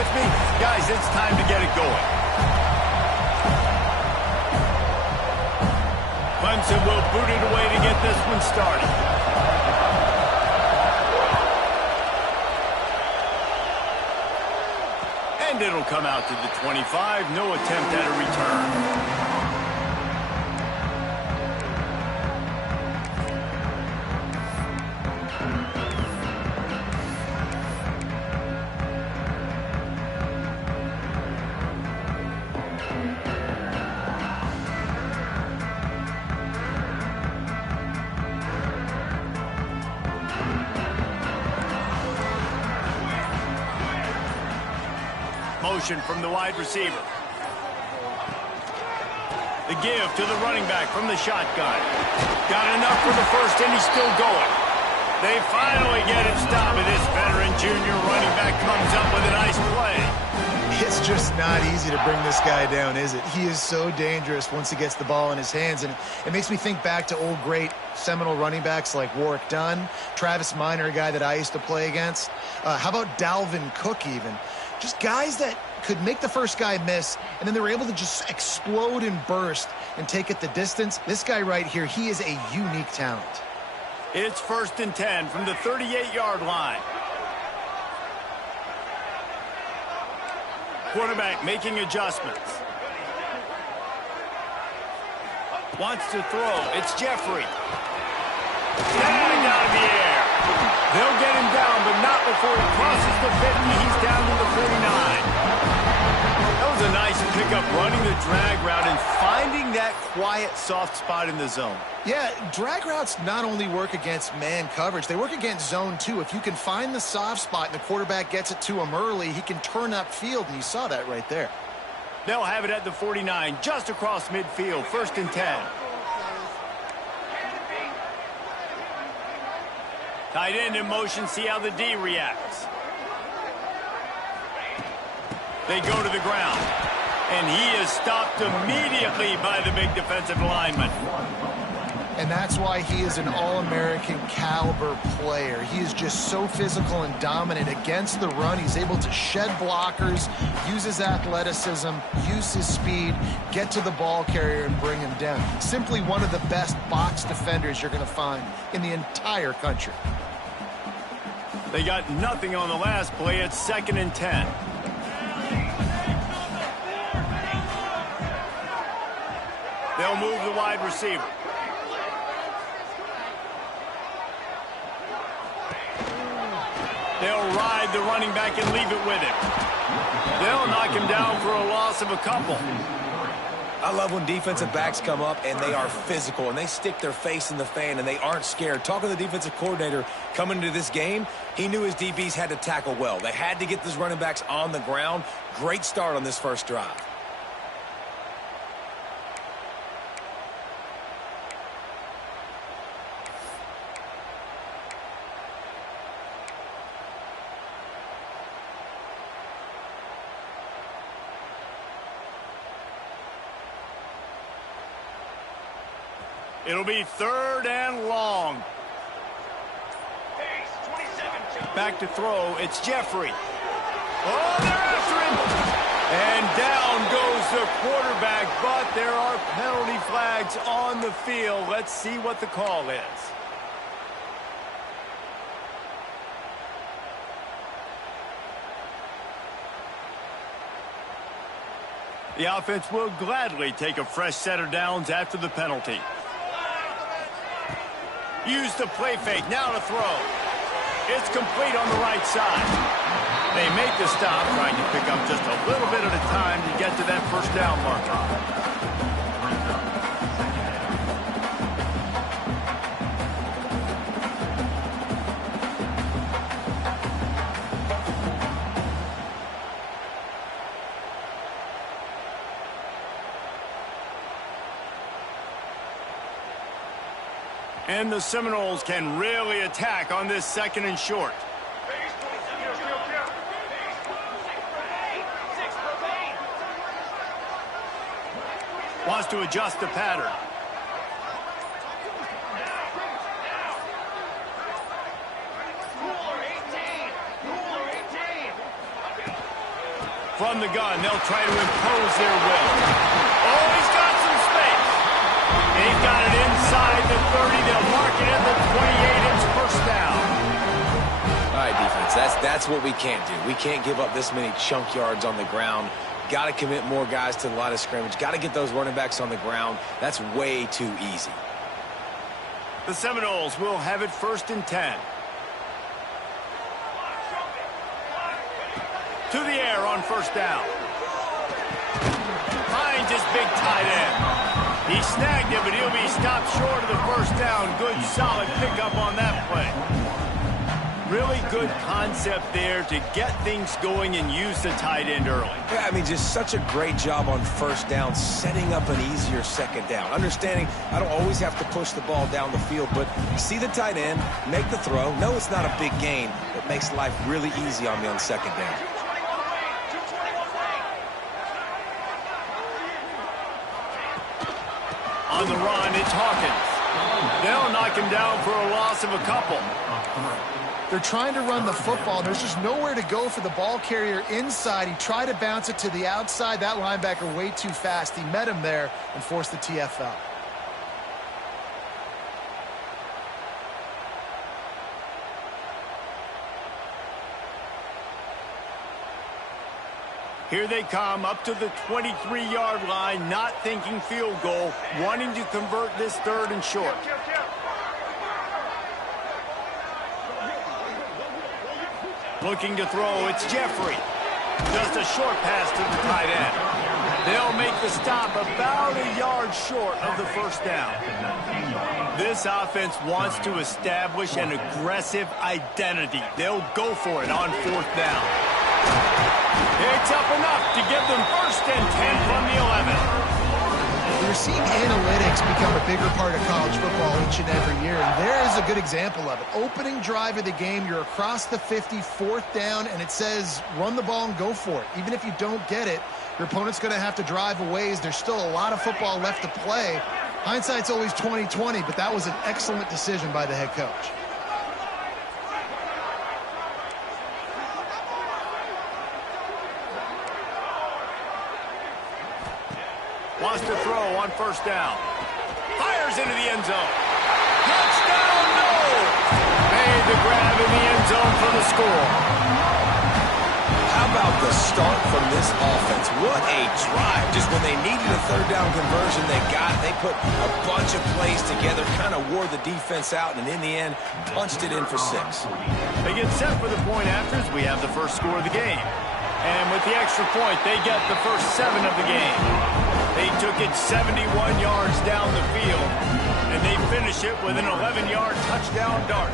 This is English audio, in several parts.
with me? Guys, it's time to get it going. Clemson will boot it away to get this one started. And it'll come out to the 25. No attempt at a return. Motion from the wide receiver. The give to the running back from the shotgun. Got enough for the first, and he's still going. They finally get him stopped, and this veteran junior running back comes up with a nice play. It's just not easy to bring this guy down, is it? He is so dangerous once he gets the ball in his hands, and it makes me think back to old great Seminole running backs like Warwick Dunn, Travis Minor, a guy that I used to play against. How about Dalvin Cook even? Just guys that could make the first guy miss, and then they were able to just explode and burst and take it the distance. This guy right here, he is a unique talent. It's 1st and 10 from the 38-yard line. Quarterback making adjustments. Wants to throw. It's Jeffrey. Tagged out of the air. They'll get him down, but not before he crosses the 50. He's down to the 49. That was a nice pickup, running the drag route and finding that quiet, soft spot in the zone. Yeah, drag routes not only work against man coverage, they work against zone too. If you can find the soft spot and the quarterback gets it to him early, he can turn upfield, and you saw that right there. They'll have it at the 49, just across midfield, 1st and 10. Tight end in motion, see how the D reacts. They go to the ground, and he is stopped immediately by the big defensive lineman. And that's why he is an All-American caliber player. He is just so physical and dominant against the run. He's able to shed blockers, use his athleticism, use his speed, get to the ball carrier and bring him down. Simply one of the best box defenders you're going to find in the entire country. They got nothing on the last play. It's 2nd and 10. They'll move the wide receiver. They'll ride the running back and leave it with him. They'll knock him down for a loss of a couple. I love when defensive backs come up and they are physical and they stick their face in the fan and they aren't scared. Talking to the defensive coordinator coming into this game, he knew his DBs had to tackle well. They had to get these running backs on the ground. Great start on this first drive. It'll be 3rd and long. Back to throw. It's Jeffrey. Oh, they're after him. And down goes the quarterback, but there are penalty flags on the field. Let's see what the call is. The offense will gladly take a fresh set of downs after the penalty. Use the play fake, now to throw. It's complete on the right side. They make the stop, trying to pick up just a little bit at a time to get to that first down marker. And the Seminoles can really attack on this 2nd and short. Wants to adjust the pattern. From the gun, they'll try to impose their will. Oh, he's got some space. They've got it inside the 30. They'll mark it at the 28. It's first down. All right, defense, that's what we can't do. We can't give up this many chunk yards on the ground. Got to commit more guys to the line of scrimmage. Got to get those running backs on the ground. That's way too easy. The Seminoles will have it 1st and 10. To the air on first down. Finds his big tight end. He snagged it, but he'll be stopped short of the first down. Good, solid pickup on that play. Really good concept there to get things going and use the tight end early. Yeah, I mean, just such a great job on first down, setting up an easier second down. Understanding I don't always have to push the ball down the field, but see the tight end, make the throw. No, it's not a big gain, but makes life really easy on me on second down. On the run, it's Hawkins. They'll knock him down for a loss of a couple. They're trying to run the football. There's just nowhere to go for the ball carrier inside. He tried to bounce it to the outside. That linebacker way too fast. He met him there and forced the TFL. Here they come up to the 23-yard line, not thinking field goal, wanting to convert this 3rd and short. Looking to throw, it's Jeffrey. Just a short pass to the tight end. They'll make the stop about a yard short of the first down. This offense wants to establish an aggressive identity. They'll go for it on 4th down. It's up enough to give them 1st and 10 from the 11. We're seeing analytics become a bigger part of college football each and every year, and there is a good example of it. Opening drive of the game, you're across the 50, 4th down, and it says run the ball and go for it. Even if you don't get it, your opponent's going to have to drive a ways. There's still a lot of football left to play. Hindsight's always 20/20, but that was an excellent decision by the head coach. Wants to throw on first down. Fires into the end zone. Touchdown, no! Made the grab in the end zone for the score. How about the start from this offense? What a drive. Just when they needed a 3rd down conversion, they got it. They put a bunch of plays together, kind of wore the defense out, and in the end, punched it in for 6. They get set for the point afters. We have the first score of the game. And with the extra point, they get the first 7 of the game. They took it 71 yards down the field, and they finish it with an 11-yard touchdown dart.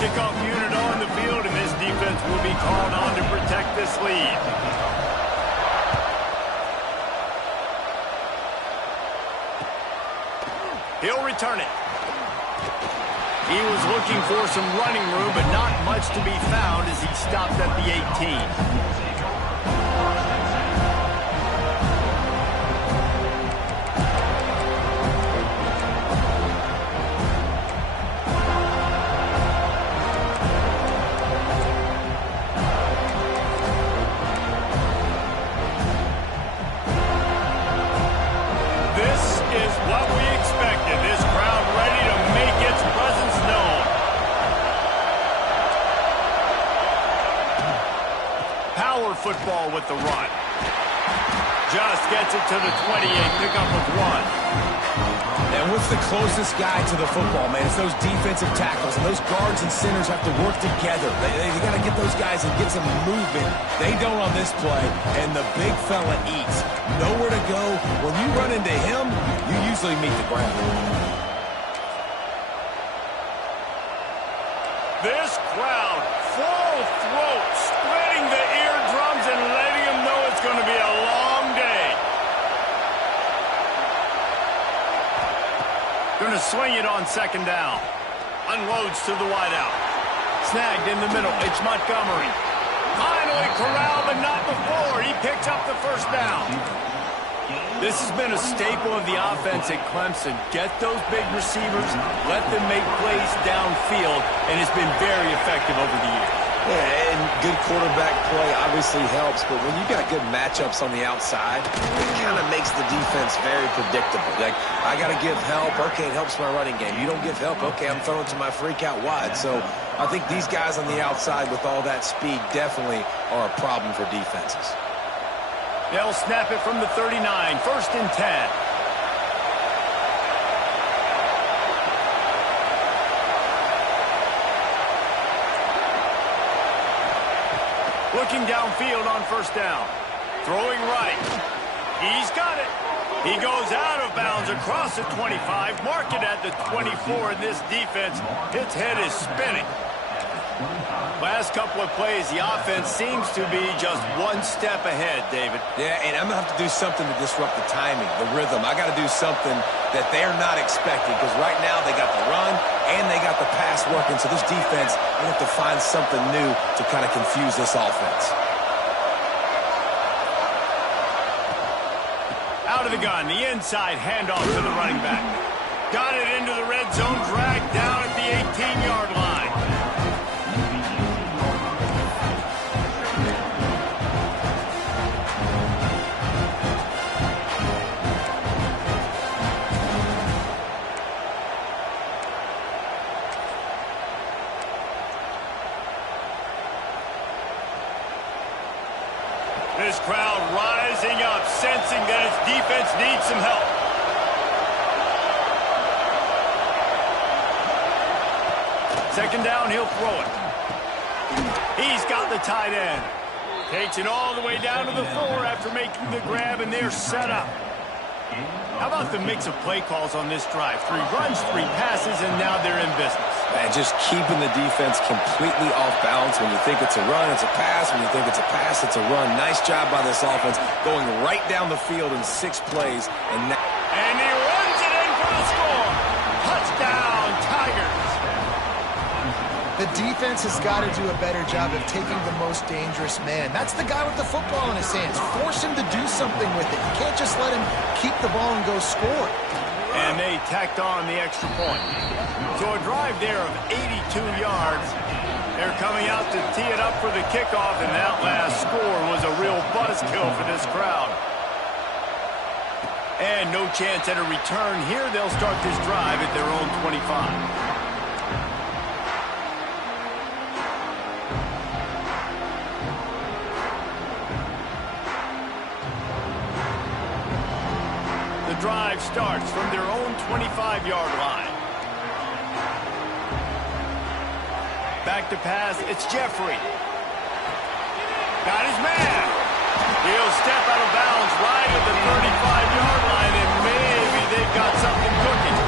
Kickoff unit on the field, and this defense will be called on to protect this lead. He'll return it. He was looking for some running room, but not much to be found as he stopped at the 18. Football with the run. Just gets it to the 28, pickup of 1. And what's the closest guy to the football, man? It's those defensive tackles, and those guards and centers have to work together. They got to get those guys and get some movement. They don't on this play, and the big fella eats. Nowhere to go. When you run into him, you usually meet the ground. This crowd, full throat, splitting the eardrums and letting them know it's going to be a long day. Going to swing it on 2nd down. Unloads to the wideout. Snagged in the middle. It's Montgomery. Finally corralled, but not before. He picks up the first down. This has been a staple of the offense at Clemson. Get those big receivers, let them make plays downfield, and it's been very effective over the years. Yeah, and Good quarterback play obviously helps, but when you got good matchups on the outside, it kind of makes the defense very predictable. Like, I got to give help. Okay, it helps my running game. You don't give help. Okay, I'm throwing to my freak out wide. So I think these guys on the outside with all that speed definitely are a problem for defenses. They'll snap it from the 39, 1st and 10. Looking downfield on 1st down. Throwing right. He's got it. He goes out of bounds across the 25. Mark it at the 24. And this defense, its head is spinning. Last couple of plays, the offense seems to be just one step ahead, David. Yeah, and I'm going to have to do something to disrupt the timing, the rhythm. I got to do something that they're not expecting, because right now they got the run and they got the pass working. So this defense, they have to find something new to kind of confuse this offense. Out of the gun, the inside handoff to the running back. Got it into the red zone, dragged down at the 18-yard line. This crowd rising up, sensing that its defense needs some help. Second down, he'll throw it. He's got the tight end. Takes it all the way down to the 4 after making the grab, and they're set up. How about the mix of play calls on this drive? 3 runs, 3 passes, and now they're in business. And just keeping the defense completely off balance. When you think it's a run, it's a pass. When you think it's a pass, it's a run. Nice job by this offense, going right down the field in 6 plays. And he runs it in for the score. Touchdown, Tigers. The defense has got to do a better job of taking the most dangerous man. That's the guy with the football in his hands. Force him to do something with it. You can't just let him keep the ball and go score. And they tacked on the extra point. So a drive there of 82 yards. They're coming out to tee it up for the kickoff, and that last score was a real buzzkill for this crowd. And no chance at a return here. They'll start this drive at their own 25. The drive starts from their own 25-yard line. Back to pass, it's Jeffrey. Got his man. He'll step out of bounds right at the 35-yard line, and maybe they've got something cooking.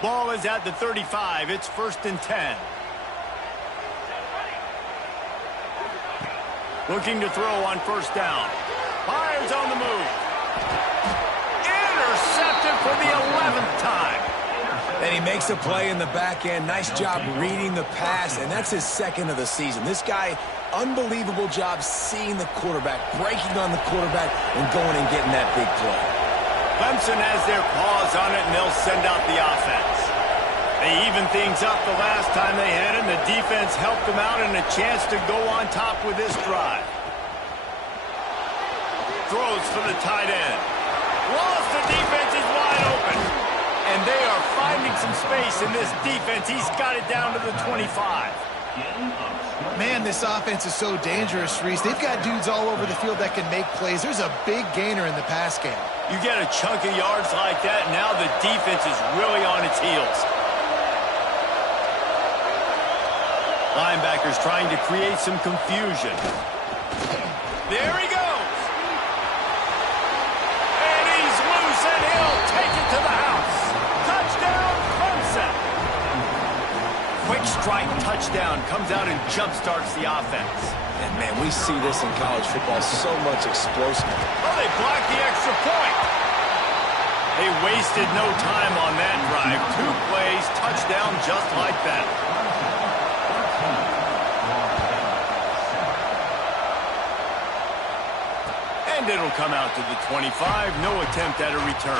Ball is at the 35. It's 1st and 10. Looking to throw on 1st down. Fires on the move. Intercepted for the 11th time. And he makes a play in the back end. Nice job reading the pass, and that's his 2nd of the season. This guy, unbelievable job seeing the quarterback, breaking on the quarterback, and going and getting that big play. Clemson has their paws on it, and they'll send out the offense. They evened things up the last time they had it, and the defense helped them out and a chance to go on top with this drive. Throws for the tight end. Lost, the defense is wide open. And they are finding some space in this defense. He's got it down to the 25. Man, this offense is so dangerous, Reese. They've got dudes all over the field that can make plays. There's a big gainer in the pass game. You get a chunk of yards like that, now the defense is really on its heels. Linebackers trying to create some confusion. There he goes. And he's loose, and he'll take it to the house. Touchdown, Clemson. Quick strike touchdown comes out and jump-starts the offense. And, man, we see this in college football, so much explosive. Oh, they blocked the extra point. They wasted no time on that drive. 2 plays, touchdown just like that. And it'll come out to the 25. No attempt at a return.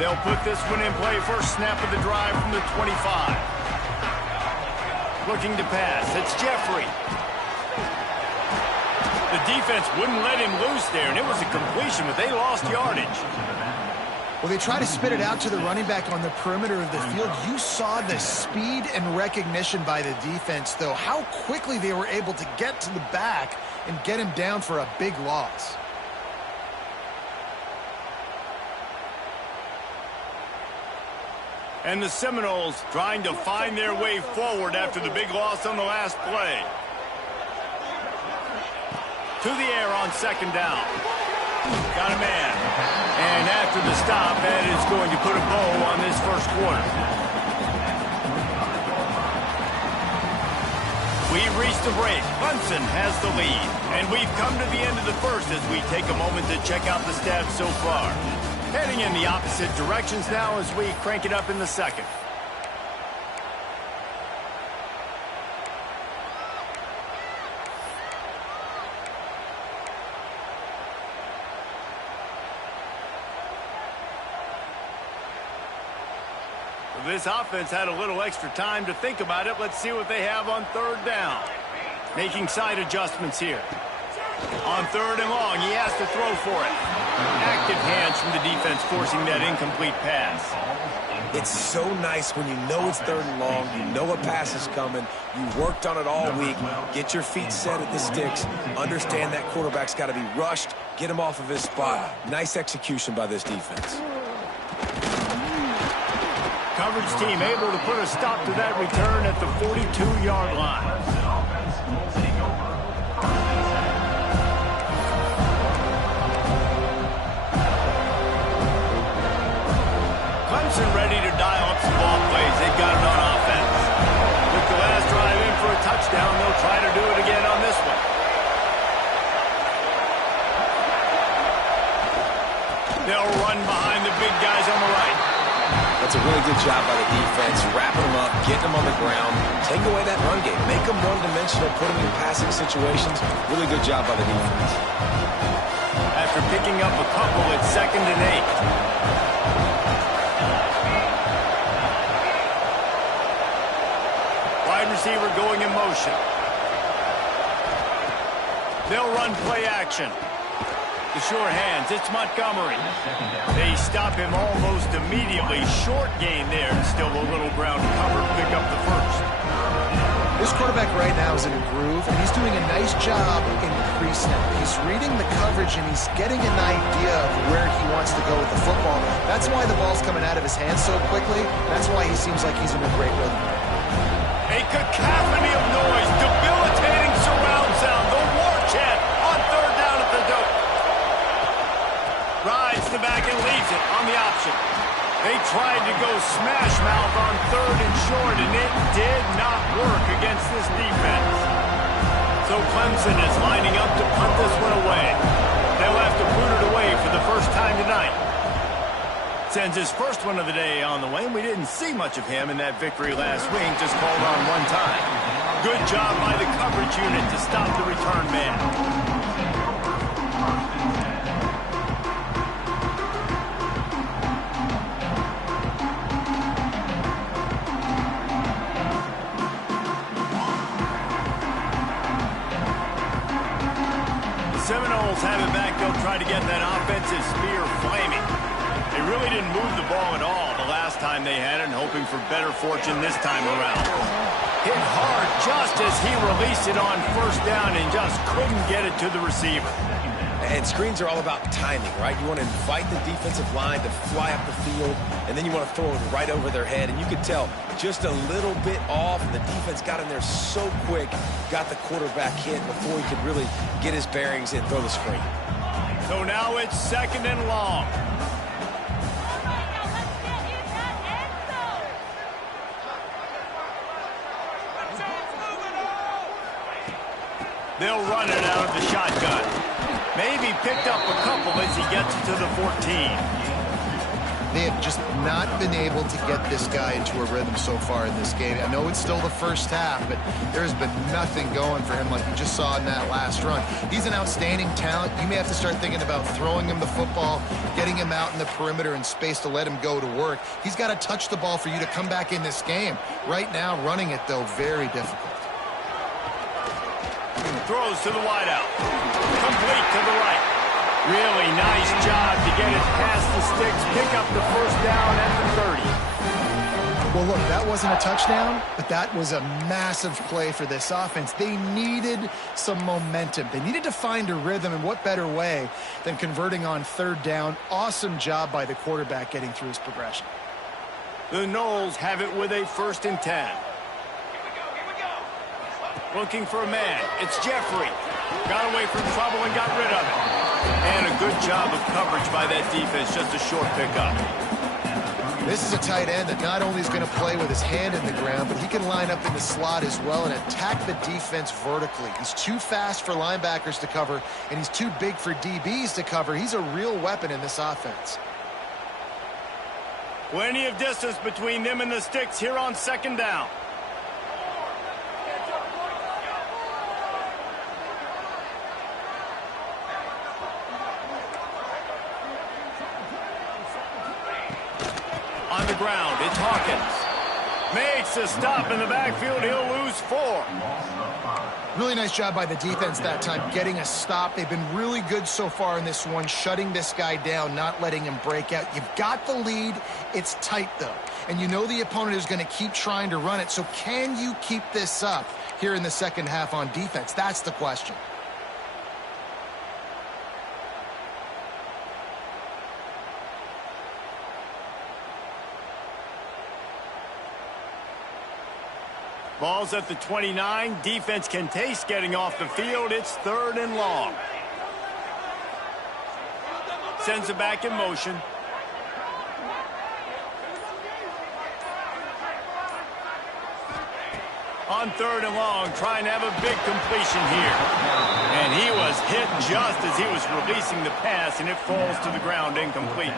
They'll put this one in play. First snap of the drive from the 25. Looking to pass. It's Jeffrey. The defense wouldn't let him loose there, and it was a completion, but they lost yardage. Well, they try to spit it out to the running back on the perimeter of the field. You saw the speed and recognition by the defense, though. How quickly they were able to get to the back and get him down for a big loss. And the Seminoles trying to find their way forward after the big loss on the last play. To the air on second down. Got a man. And after the stop, that is going to put a bow on this first quarter. We've reached a break. Clemson has the lead. And we've come to the end of the first as we take a moment to check out the stats so far. Heading in the opposite directions now as we crank it up in the second. This offense had a little extra time to think about it. Let's see what they have on third down. Making side adjustments here. On third and long, he has to throw for it. Active hands from the defense forcing that incomplete pass. It's so nice when you know it's third and long, you know a pass is coming, you worked on it all week, get your feet set at the sticks, understand that quarterback's got to be rushed, get him off of his spot. Nice execution by this defense. Coverage team able to put a stop to that return at the 42-yard line. Clemson ready to dial up some ball plays. They've got it on offense. With the last drive in for a touchdown, they'll try to do it again on this one. They'll run behind the big guys on the right. That's a really good job by the defense, wrapping them up, getting them on the ground, take away that run game, make them one-dimensional, put them in passing situations. Really good job by the defense. After picking up a couple, it's 2nd and 8. Wide receiver going in motion. They'll run play action. The short hands, it's Montgomery. They stop him almost immediately. Short gain there, still a little ground to cover, pick up the first. This quarterback right now is in a groove, and he's doing a nice job in pre-snap. He's reading the coverage, and he's getting an idea of where he wants to go with the football. That's why the ball's coming out of his hands so quickly. That's why he seems like he's in a great rhythm. A cacophony of noise, debilitating surround sound. The war chant on third down at the dope. Rides the back and leaves it on the option. They tried to go smash mouth on third and short, and it did not work against this defense. So Clemson is lining up to punt this one away. They'll have to boot it away for the first time tonight. Sends his first one of the day on the way, and we didn't see much of him in that victory last week, just called on one time. Good job by the coverage unit to stop the return man. Seminoles have it back. They'll try to get that offensive spear flaming. They really didn't move the ball at all the last time they had it, and hoping for better fortune this time around. Hit hard just as he released it on first down and just couldn't get it to the receiver. And screens are all about timing, right? You want to invite the defensive line to fly up the field, and then you want to throw it right over their head. And you could tell just a little bit off, and the defense got in there so quick, got the quarterback hit before he could really get his bearings and throw the screen. So now it's 2nd and long. They'll run it out of the shotgun. Maybe picked up a couple as he gets to the 14. They have just not been able to get this guy into a rhythm so far in this game. I know it's still the first half, but there's been nothing going for him like you just saw in that last run. He's an outstanding talent. You may have to start thinking about throwing him the football, getting him out in the perimeter and space to let him go to work. He's got to touch the ball for you to come back in this game. Right now, running it, though, very difficult. Throws to the wideout. Complete to the right. Really nice job to get it past the sticks, pick up the first down at the 30. Well, look, that wasn't a touchdown, but that was a massive play for this offense. They needed some momentum. They needed to find a rhythm, and what better way than converting on third down. Awesome job by the quarterback getting through his progression. The Noles have it with a 1st and 10. Looking for a man. It's Jeffrey. Got away from trouble and got rid of it. And a good job of coverage by that defense. Just a short pickup. This is a tight end that not only is going to play with his hand in the ground, but he can line up in the slot as well and attack the defense vertically. He's too fast for linebackers to cover, and he's too big for DBs to cover. He's a real weapon in this offense. Plenty of distance between them and the sticks here on 2nd down. On the ground, it's Hawkins. Makes a stop in the backfield. He'll lose 4. Really nice job by the defense that time, getting a stop. They've been really good so far in this one, shutting this guy down, not letting him break out. You've got the lead. It's tight, though. And you know the opponent is going to keep trying to run it. So can you keep this up here in the second half on defense? That's the question. Ball's at the 29. Defense can taste getting off the field. It's 3rd and long. Sends it back in motion. On 3rd and long, trying to have a big completion here. And he was hit just as he was releasing the pass, and it falls to the ground incomplete.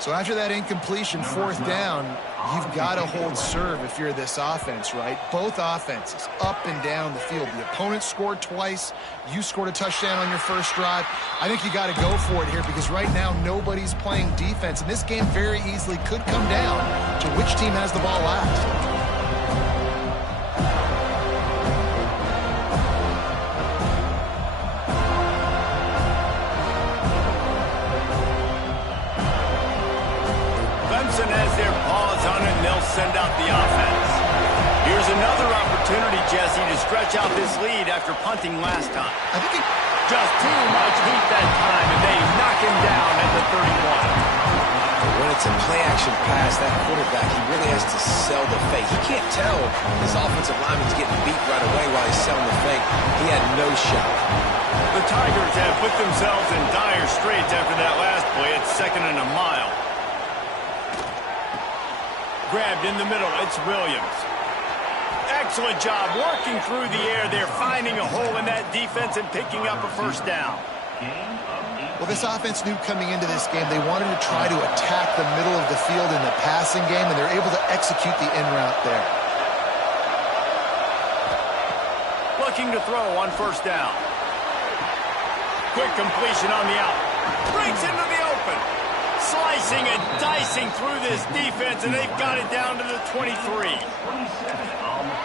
So after that incompletion, 4th down, you've got to hold serve if you're this offense, right? Both offenses up and down the field. The opponent scored twice. You scored a touchdown on your first drive. I think you got to go for it here because right now nobody's playing defense. And this game very easily could come down to which team has the ball last. Clemson has their paws on it, and they'll send out the offense. Here's another opportunity, Jesse, to stretch out this lead after punting last time. I think it just too much heat that time, and they knock him down at the 31. When it's a play-action pass, that quarterback, he really has to sell the fake. He can't tell his offensive lineman's getting beat right away while he's selling the fake. He had no shot. The Tigers have put themselves in dire straits after that last play. It's 2nd and a mile. Grabbed in the middle, it's Williams. Excellent job working through the air. They're finding a hole in that defense and picking up a 1st down. Well, this offense knew coming into this game they wanted to try to attack the middle of the field in the passing game, and they're able to execute the in route there. Looking to throw on 1st down. Quick completion on the out. Breaks into the open. Slicing and dicing through this defense, and they've got it down to the 23.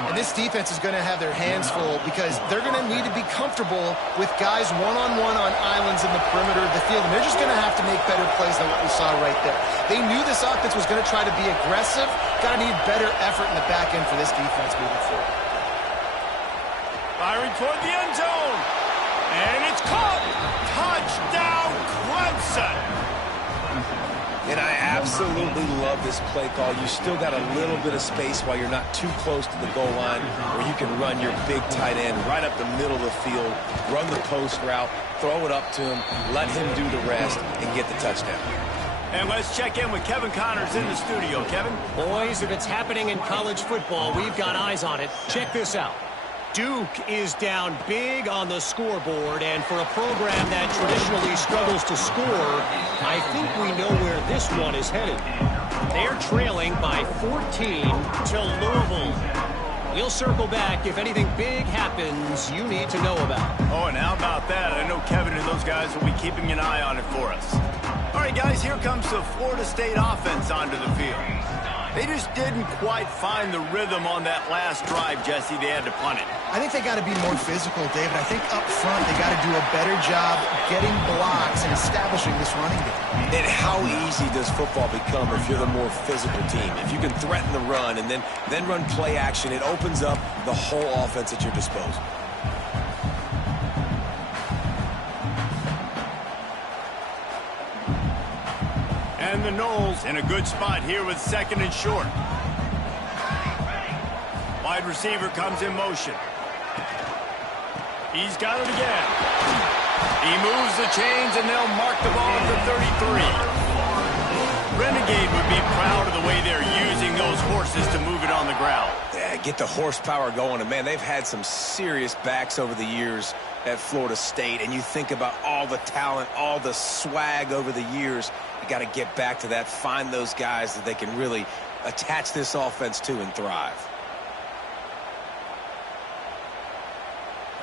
And this defense is going to have their hands full because they're going to need to be comfortable with guys one-on-one on islands in the perimeter of the field, and they're just going to have to make better plays than what we saw right there. They knew this offense was going to try to be aggressive. Got to need better effort in the back end for this defense moving forward. Firing toward the end zone, and it's caught. Touchdown, Clemson. And I absolutely love this play call. You still got a little bit of space while you're not too close to the goal line where you can run your big tight end right up the middle of the field, run the post route, throw it up to him, let him do the rest, and get the touchdown. And let's check in with Kevin Connors in the studio. Kevin? Boys, if it's happening in college football, we've got eyes on it. Check this out. Duke is down big on the scoreboard, and for a program that traditionally struggles to score, I think we know where this one is headed. They're trailing by 14 to Louisville. We'll circle back if anything big happens you need to know about. Oh, and how about that? I know Kevin and those guys will be keeping an eye on it for us. All right, guys, here comes the Florida State offense onto the field. They just didn't quite find the rhythm on that last drive, Jesse. They had to punt it. I think they got to be more physical, David. I think up front they got to do a better job getting blocks and establishing this running game. And how easy does football become if you're the more physical team? If you can threaten the run and then run play action, it opens up the whole offense at your disposal. And the Noles in a good spot here with 2nd and short. Wide receiver comes in motion. He's got it again. He moves the chains, and they'll mark the ball at the 33. Renegade would be proud of the way they're using those horses to move it on the ground. Yeah, get the horsepower going. And, man, they've had some serious backs over the years at Florida State. And you think about all the talent, all the swag over the years. You got to get back to that, find those guys that they can really attach this offense to and thrive.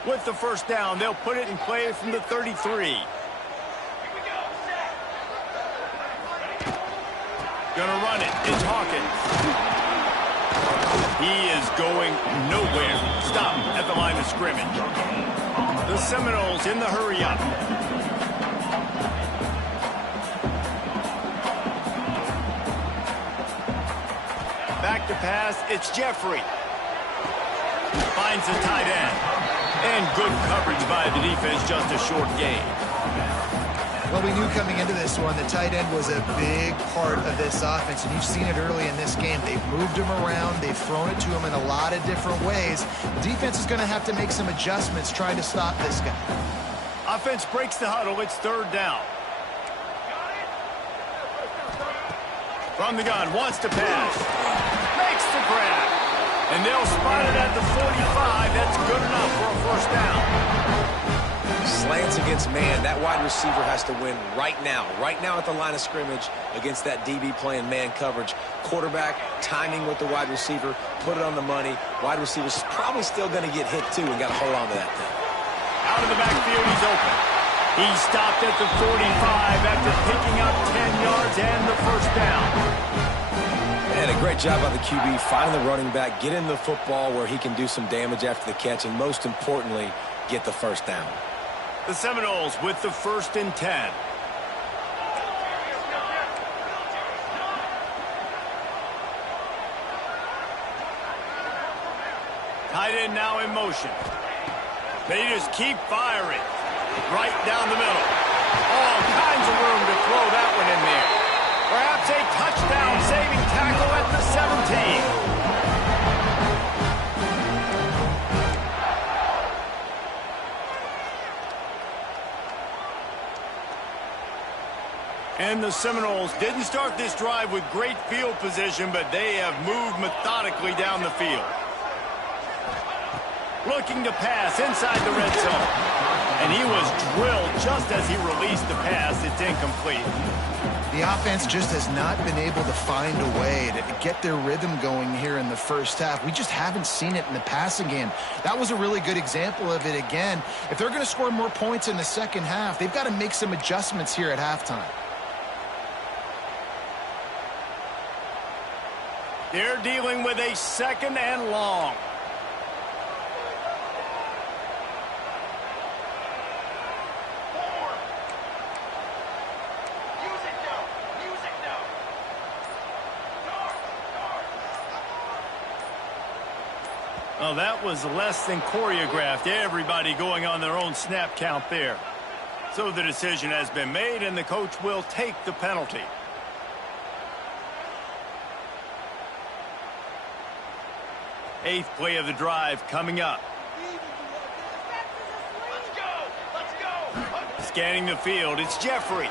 With the first down, they'll put it in play from the 33. Gonna run it. It's Hawkins. He is going nowhere. Stop at the line of scrimmage. The Seminoles in the hurry-up. Back to pass. It's Jeffrey. Finds the tight end. And good coverage by the defense, just a short gain. Well, we knew coming into this one the tight end was a big part of this offense, and you've seen it early in this game. They've moved him around. They've thrown it to him in a lot of different ways. The defense is going to have to make some adjustments trying to stop this guy. Offense breaks the huddle. It's 3rd down. From the gun, wants to pass. Makes the grab. And they'll spot it at the 45. That's good enough for a first down. Slants against man. That wide receiver has to win right now at the line of scrimmage against that DB playing man coverage. Quarterback timing with the wide receiver, put it on the money. Wide receiver's probably still going to get hit too and got to hold on to that thing. Out of the backfield, he's open. He stopped at the 45 after picking up 10 yards and the first down. And a great job by the QB, finding the running back, get in the football where he can do some damage after the catch, and most importantly, get the first down. The Seminoles with the 1st and 10. Tight end now in motion. They just keep firing. Right down the middle. All kinds of room to throw that one in there. Perhaps a touchdown-saving tackle at the 17. And the Seminoles didn't start this drive with great field position, but they have moved methodically down the field. Looking to pass inside the red zone. And he was drilled just as he released the pass. It's incomplete. The offense just has not been able to find a way to get their rhythm going here in the first half. We just haven't seen it in the passing game. That was a really good example of it again. If they're going to score more points in the second half, they've got to make some adjustments here at halftime. They're dealing with a 2nd and long. Oh, that was less than choreographed. Everybody going on their own snap count there. So the decision has been made, and the coach will take the penalty. Eighth play of the drive coming up. Scanning the field, it's Jeffrey.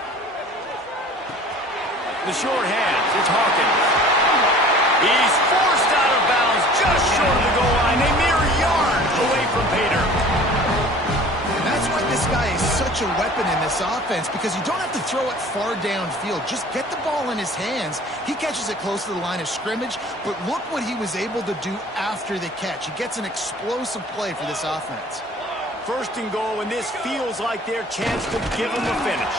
The short hands, it's Hawkins. He's forced out of bounds just short of the goal line, a mere yard. away from Pater. And that's why this guy is such a weapon in this offense, because you don't have to throw it far downfield. Just get the ball in his hands. He catches it close to the line of scrimmage, but look what he was able to do after the catch. He gets an explosive play for this offense. First and goal, and this feels like their chance to give them a finish.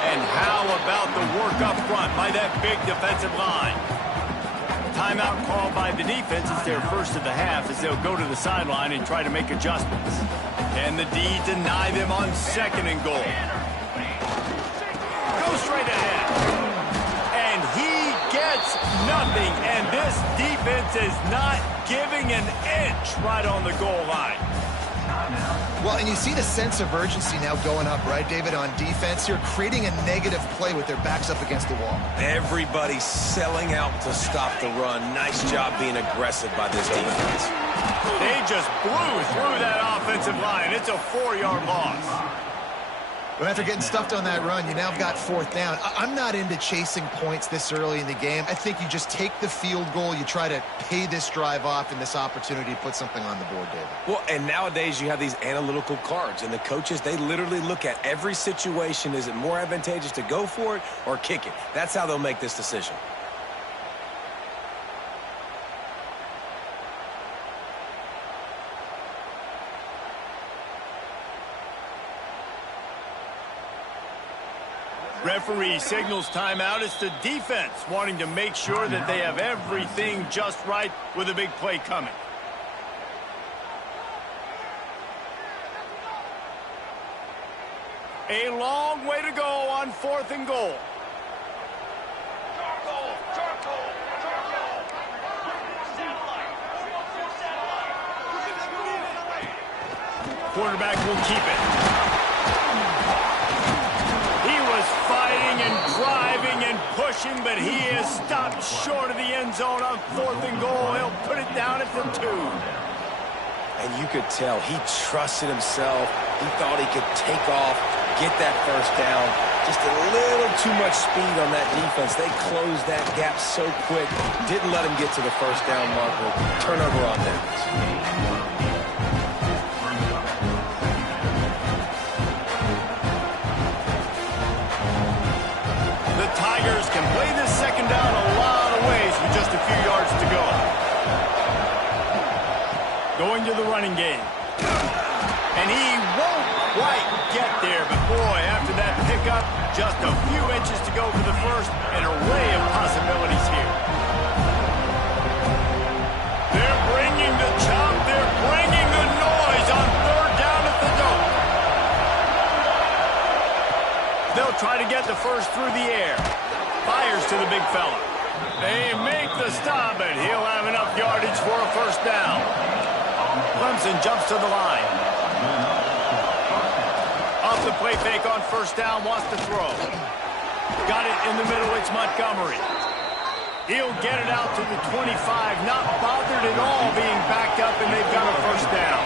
And how about the work up front by that big defensive line? Timeout called by the defense. It's their first of the half as they'll go to the sideline and try to make adjustments. And the D deny them on second and goal. Go straight ahead. And he gets nothing. And this defense is not giving an inch right on the goal line. Well, and you see the sense of urgency now going up, right, David, on defense. You're creating a negative play with their backs up against the wall. Everybody's selling out to stop the run. Nice job being aggressive by this defense. They just blew through that offensive line. It's a 4-yard loss. But after getting stuffed on that run, you now got fourth down. I'm not into chasing points this early in the game. I think you just take the field goal. You try to pay this drive off and this opportunity to put something on the board, David. Well, and nowadays you have these analytical cards, and the coaches, they literally look at every situation. Is it more advantageous to go for it or kick it? That's how they'll make this decision. Referee signals timeout. It's the defense wanting to make sure that they have everything just right with a big play coming. A long way to go on fourth and goal. Quarterback will keep it. Fighting and driving and pushing, but he is stopped short of the end zone on fourth and goal. He'll put it down at the 2. And you could tell he trusted himself. He thought he could take off, get that first down. Just a little too much speed on that defense. They closed that gap so quick. Didn't let him get to the first down marker. Turnover on downs. Tigers can play this second down a lot of ways with just a few yards to go. Going to the running game. And he won't quite get there, but boy, after that pickup, just a few inches to go for the first. An array of possibilities here. They're bringing the chop. They're bringing the noise on third down at the goal. They'll try to get the first through the air. Fires to the big fella. They make the stop, but he'll have enough yardage for a first down. Clemson jumps to the line. Off the play fake on first down, wants to throw. Got it in the middle, it's Montgomery. He'll get it out to the 25, not bothered at all being backed up, and they've got a first down.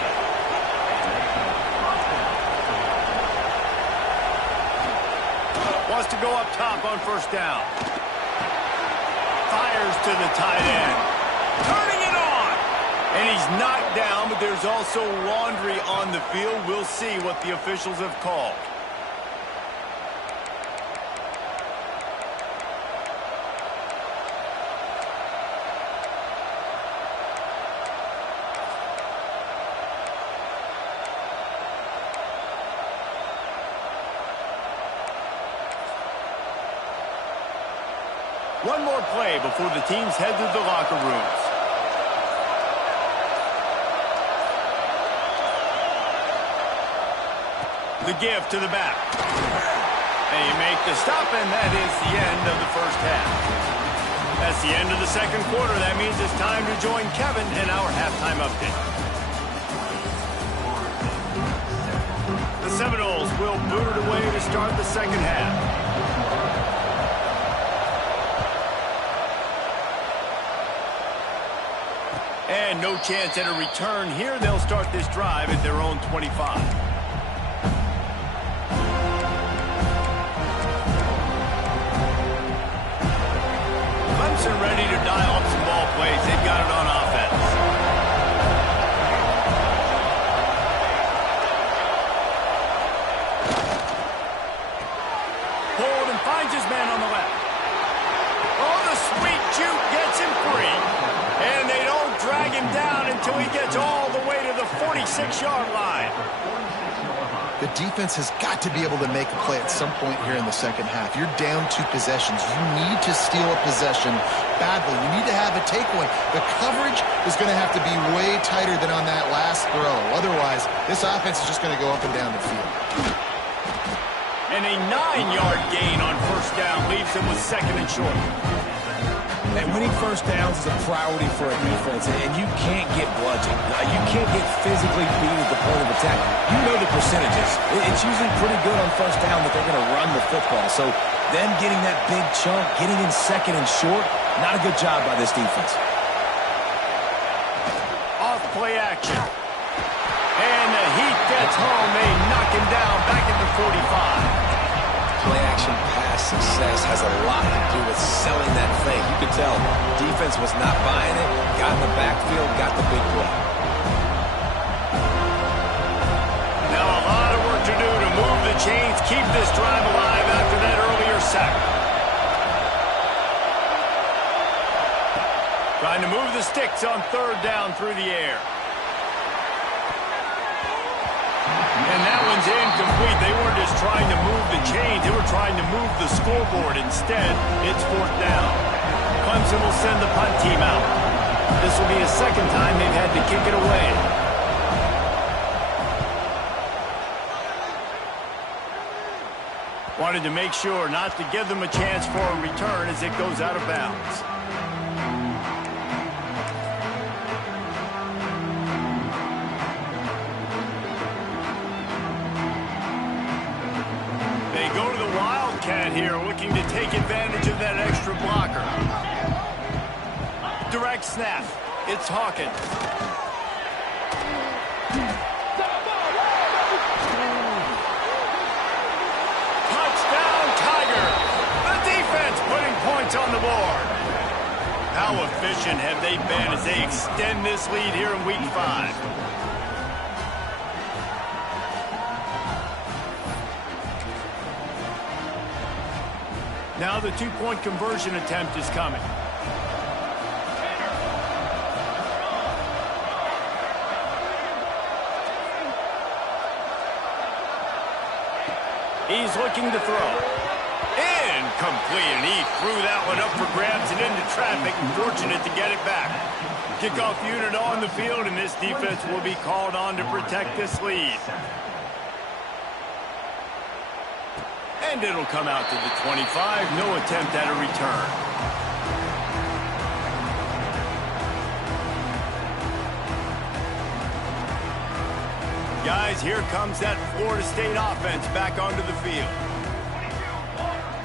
Wants to go up top on first down. Fires to the tight end. Turning it on. And he's knocked down, but there's also laundry on the field. We'll see what the officials have called. One more play before the teams head to the locker rooms. The give to the back. And you make the stop, and that is the end of the first half. That's the end of the second quarter. That means it's time to join Kevin in our halftime update. The Seminoles will boot it away to start the second half. And no chance at a return here. They'll start this drive at their own 25. Clemson ready to dial up some ball plays. They've got it on offense. pulled and finds his man on the left. Oh, the sweet juke gets him free. And they don't drag him down until he gets all the way to the 46-yard line. The defense has got to be able to make a play at some point here in the second half. You're down 2 possessions. You need to steal a possession badly. You need to have a takeaway. The coverage is going to have to be way tighter than on that last throw. Otherwise, this offense is just going to go up and down the field. And a 9-yard gain on first down leaves him with second and short. And winning first downs is a priority for a defense, and you can't get bludgeoned. You can't get physically beat at the point of attack. You know the percentages. It's usually pretty good on first down that they're going to run the football. So them getting that big chunk, getting in second and short, not a good job by this defense. Off play action. And the heat gets home. They knock him down back at the 45. Play action pass success has a lot to do with selling that fake. You could tell defense was not buying it, got in the backfield, got the big play. Now a lot of work to do to move the chains, keep this drive alive after that earlier sack. Trying to move the sticks on third down through the air. And that one's incomplete. They weren't just trying to move the chains. They were trying to move the scoreboard. Instead, it's fourth down. Clemson will send the punt team out. This will be the second time they've had to kick it away. Wanted to make sure not to give them a chance for a return as it goes out of bounds. Here looking to take advantage of that extra blocker. Direct snap. It's Hawkins. Touchdown, Tiger. The defense putting points on the board. How efficient have they been as they extend this lead here in Week 5? Now the 2-point conversion attempt is coming. He's looking to throw. Incomplete, and he threw that one up for grabs and into traffic, and fortunate to get it back. Kickoff unit on the field, and this defense will be called on to protect this lead. And it'll come out to the 25. No attempt at a return. Guys, here comes that Florida State offense back onto the field.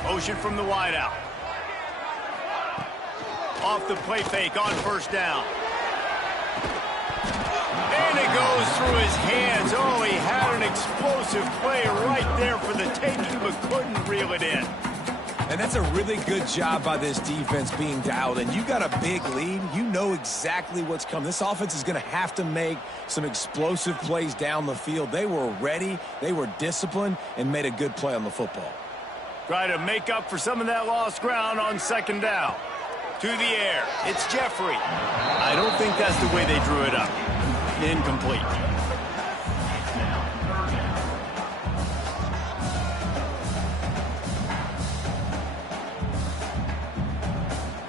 Motion from the wideout. Off the play fake on first down. And it goes through his hands. Oh, he had an explosive play right there for the taking, but couldn't reel it in. And that's a really good job by this defense being dialed in. You got a big lead. You know exactly what's coming. This offense is going to have to make some explosive plays down the field. They were ready, they were disciplined, and made a good play on the football. Try to make up for some of that lost ground on second down. To the air. It's Jeffrey. I don't think that's the way they drew it up. Incomplete.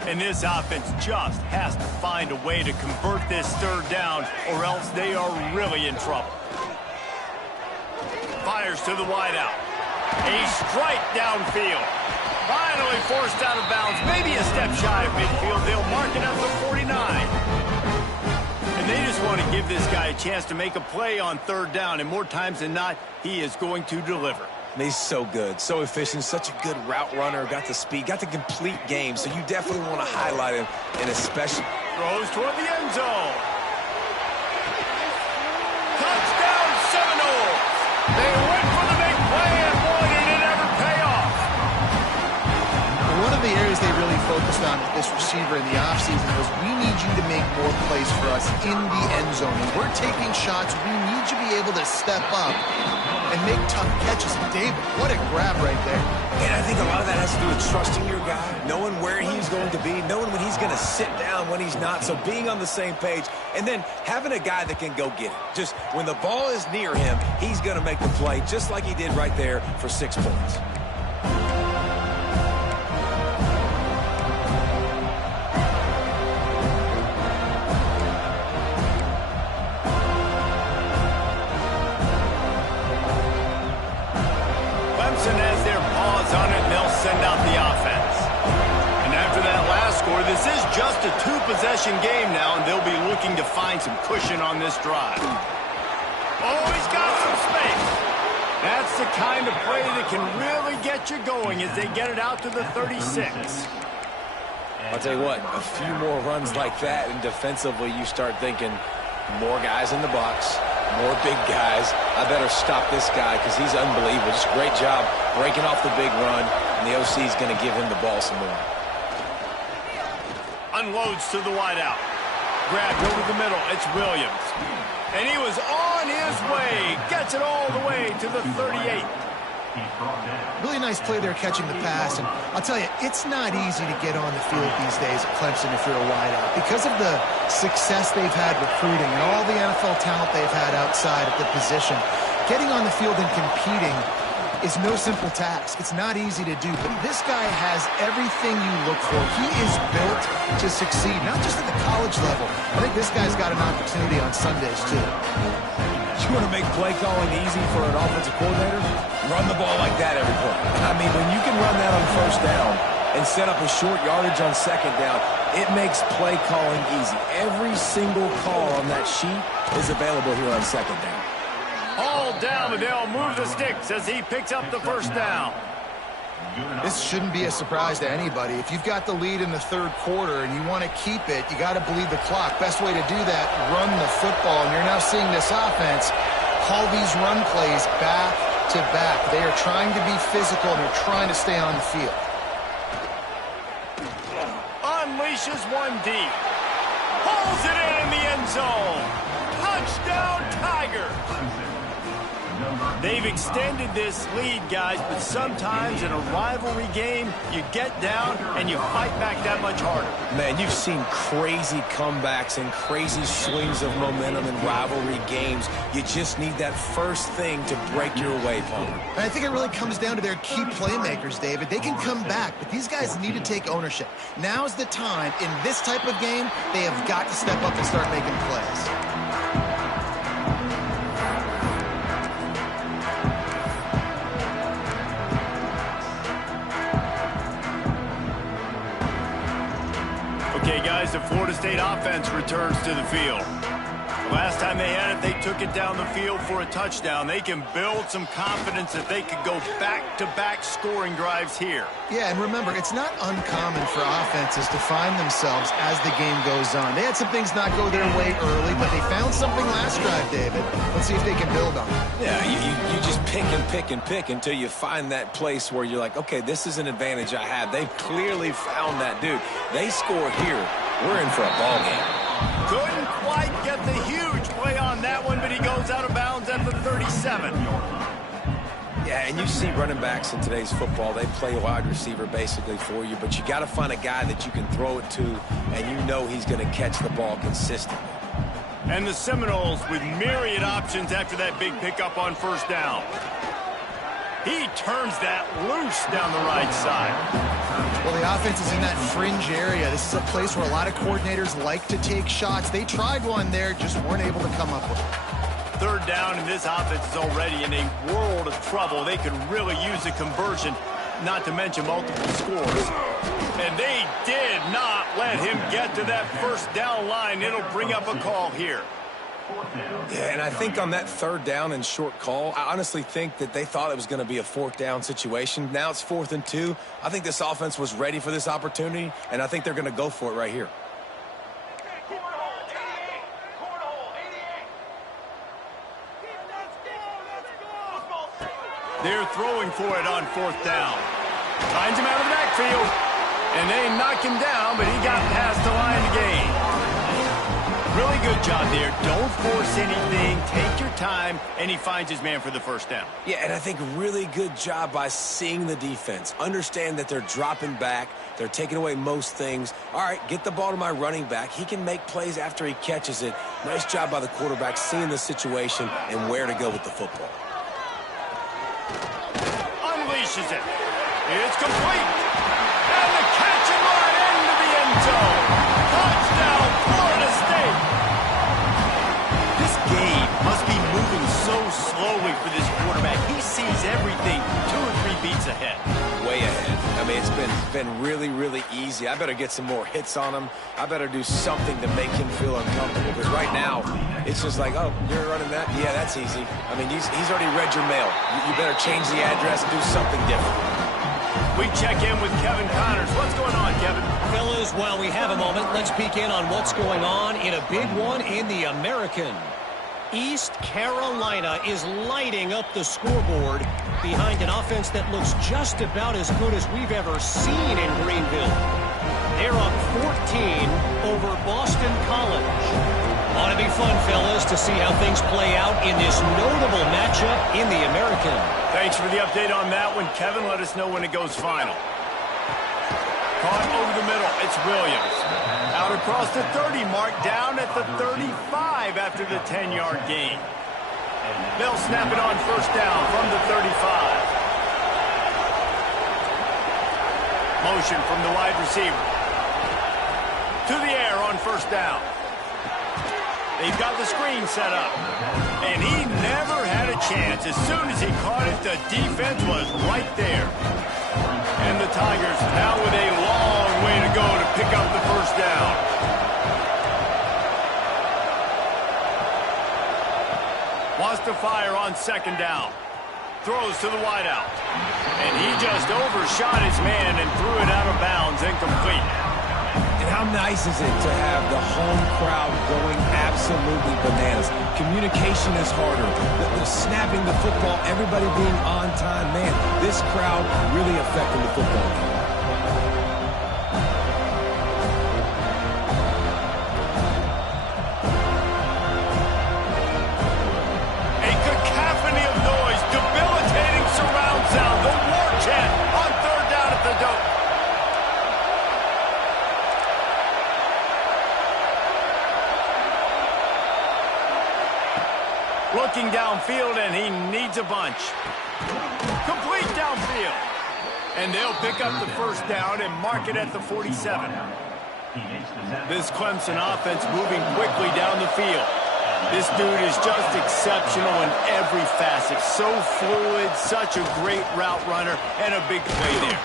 And this offense just has to find a way to convert this third down, or else they are really in trouble. Fires to the wideout. A strike downfield. Finally forced out of bounds. Maybe a step shy of midfield. They'll mark it up to 49. And they just want to give this guy a chance to make a play on third down. And more times than not, he is going to deliver. And he's so good, so efficient, such a good route runner, got the speed, got the complete game. So you definitely want to highlight him, and especially throws toward the end zone. Touchdown Seminoles. They went for the big play, and boy, did it ever pay off. One of the areas they really focused on with this receiver in the offseason was, we need you to make more plays for us in the end zone. And we're taking shots. We need you to be able to step up and make tough catches. And David, what a grab right there. And I think a lot of that has to do with trusting your guy, knowing where he's going to be, knowing when he's going to sit down, when he's not. So being on the same page, and then having a guy that can go get it. Just when the ball is near him, he's going to make the play just like he did right there for 6 points. Clemson has their paws on it, and they'll send out the offense. And after that last score, this is just a 2-possession game now, and they'll be looking to find some cushion on this drive. Oh, he's got some space. That's the kind of play that can really get you going as they get it out to the 36. I'll tell you what, a few more runs like that, and defensively you start thinking more guys in the box, more big guys. I better stop this guy because he's unbelievable. Just a great job breaking off the big run, and the OC is going to give him the ball some more. Unloads to the wideout. Grabbed over the middle. It's Williams. And he was on his way. Gets it all the way to the 38. Really nice play there catching the pass. And I'll tell you, it's not easy to get on the field these days at Clemson if you're a wideout. Because of the success they've had recruiting and all the NFL talent they've had outside of the position, getting on the field and competing is no simple task. It's not easy to do, but this guy has everything you look for. He is built to succeed, not just at the college level. I think this guy's got an opportunity on Sundays, too. You want to make play calling easy for an offensive coordinator? Run the ball like that every play. I mean, when you can run that on first down and set up a short yardage on second down, it makes play calling easy. Every single call on that sheet is available here on second down. All down, but they'll move the sticks as he picks up the first down. This shouldn't be a surprise to anybody. If you've got the lead in the third quarter and you want to keep it, you got to bleed the clock. Best way to do that, run the football. And you're now seeing this offense call these run plays back to back. They are trying to be physical, and they're trying to stay on the field. Unleashes one deep. Pulls it in the end zone. Touchdown, Tigers. They've extended this lead, guys, but sometimes in a rivalry game, you get down and you fight back that much harder. Man, you've seen crazy comebacks and crazy swings of momentum in rivalry games. You just need that first thing to break your way, Palmer. And I think it really comes down to their key playmakers, David. They can come back, but these guys need to take ownership. Now's the time. In this type of game, they have got to step up and start making plays. Okay, guys, the Florida State offense returns to the field. The last time they had it, they took it down the field for a touchdown. They can build some confidence that they could go back-to-back scoring drives here. Yeah, and remember, it's not uncommon for offenses to find themselves as the game goes on. They had some things not go their way early, but they found something last drive, David. Let's see if they can build on it. Yeah, you just pick and pick and pick until you find that place where you're like, okay, this is an advantage I have. They've clearly found that, dude. They score here. We're in for a ball game. Couldn't quite get the huge play on that one, but he goes out of bounds at the 37. Yeah, and you see running backs in today's football, they play wide receiver basically for you, but you got to find a guy that you can throw it to, and you know he's going to catch the ball consistently. And the Seminoles with myriad options after that big pickup on first down. He turns that loose down the right side. Well, the offense is in that fringe area. This is a place where a lot of coordinators like to take shots. They tried one there, just weren't able to come up with it. Third down, and this offense is already in a world of trouble. They could really use a conversion, not to mention multiple scores. And they did not let him get to that first down line. It'll bring up a call here. Yeah, and I think on that third down and short call, I honestly think that they thought it was going to be a fourth down situation. Now it's 4th and 2. I think this offense was ready for this opportunity, and I think they're going to go for it right here. They're throwing for it on 4th down. Finds him out of the backfield. And they knock him down, but he got past the line to gain. Really good job there. Don't force anything. Take your time, and he finds his man for the first down. Yeah, and I think really good job by seeing the defense. Understand that they're dropping back. They're taking away most things. All right, get the ball to my running back. He can make plays after he catches it. Nice job by the quarterback seeing the situation and where to go with the football. Unleashes it. It's complete. And the catch and run into the end zone. Touchdown, Florida State. This game must be moving so slowly for this quarterback. He sees everything 2 or 3 beats ahead. Way ahead. I mean, it's been really, really easy. I better get some more hits on him. I better do something to make him feel uncomfortable. Because right now, it's just like, oh, you're running that? Yeah, that's easy. I mean, he's already read your mail. You better change the address and do something different. We check in with Kevin Connors. What's going on, Kevin? Fellas, while we have a moment, let's peek in on what's going on in a big one in the American. East Carolina is lighting up the scoreboard behind an offense that looks just about as good as we've ever seen in Greenville. They're up 14 over Boston College. Ought to be fun, fellas, to see how things play out in this notable matchup in the American. Thanks for the update on that one, Kevin. Let us know when it goes final. Caught over the middle. It's Williams. Out across the 30 mark, down at the 35 after the 10-yard gain. They'll snap it on first down from the 35. Motion from the wide receiver. To the air on first down. They've got the screen set up. And he never had a chance. As soon as he caught it, the defense was right there. And the Tigers now with a long way to go to pick up the first down. Wants to fire on second down. Throws to the wideout. And he just overshot his man and threw it out of bounds, incomplete. And how nice is it to have the home crowd going absolutely bananas? Communication is harder. The snapping the football, everybody being on time. Man, this crowd really affecting the football game. A cacophony of noise, debilitating surround sound, the war chant on third down at the dope. Looking downfield, and he needs a bunch. Complete downfield. And they'll pick up the first down and mark it at the 47. This Clemson offense moving quickly down the field. This dude is just exceptional in every facet. So fluid, such a great route runner, and a big play there.